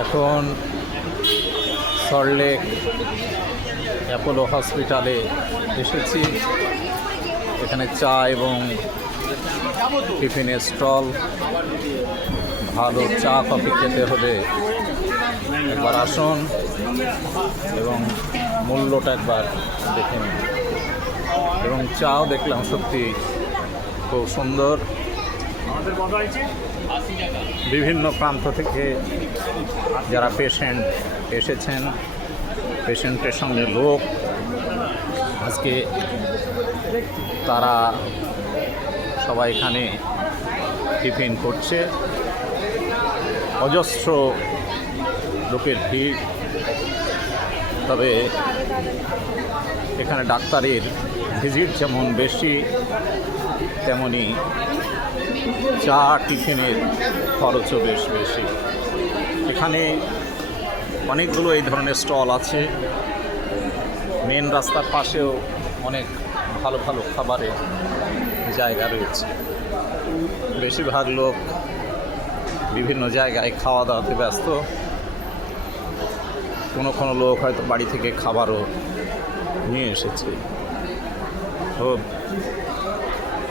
এখন সল্টলেক অ্যাপোলো হসপিটালে এসেছি। এখানে চা এবং টিফিনের স্টল। ভালো চা কফি খেতে হলে একবার আসুন এবং মূল্যটা একবার দেখে নিন। এবং চাও দেখলাম সত্যি খুব সুন্দর। বিভিন্ন প্রান্ত থেকে যারা পেশেন্ট এসেছেন, পেশেন্টের সঙ্গে লোক, আজকে তারা সবাই এখানে টিফিন করছে। অজস্র লোকের ভিড়। তবে এখানে ডাক্তারের ভিজিট যেমন বেশি, তেমনি চা টিফিনের খরচও বেশ বেশি। এখানে অনেকগুলো এই ধরনের স্টল আছে। মেন রাস্তার পাশেও অনেক ভালো ভালো খাবারের জায়গা রয়েছে। বেশিরভাগ লোক বিভিন্ন জায়গায় খাওয়া দাওয়াতে ব্যস্ত। কোনো লোক হয়তো বাড়ি থেকে খাবারও নিয়ে এসেছে। তো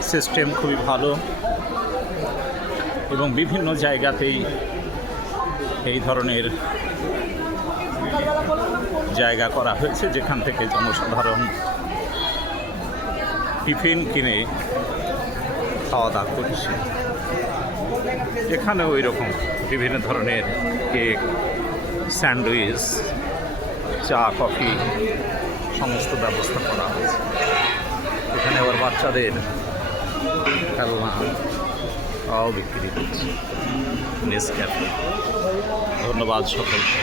সিস্টেম খুবই ভালো এবং বিভিন্ন জায়গাতেই এই ধরনের জায়গা করা হয়েছে যেখান থেকে জনসাধারণ টিফিন কিনে খাওয়া দাওয়া করছে। এখানেও ওই রকম বিভিন্ন ধরনের কেক, স্যান্ডউইচ, চা কফি সমস্ত ব্যবস্থা করা হয়েছে। এখানে আবার বাচ্চাদের খেলনাও বিক্রি হচ্ছে। নেসক্যাফে। ধন্যবাদ সকলকে।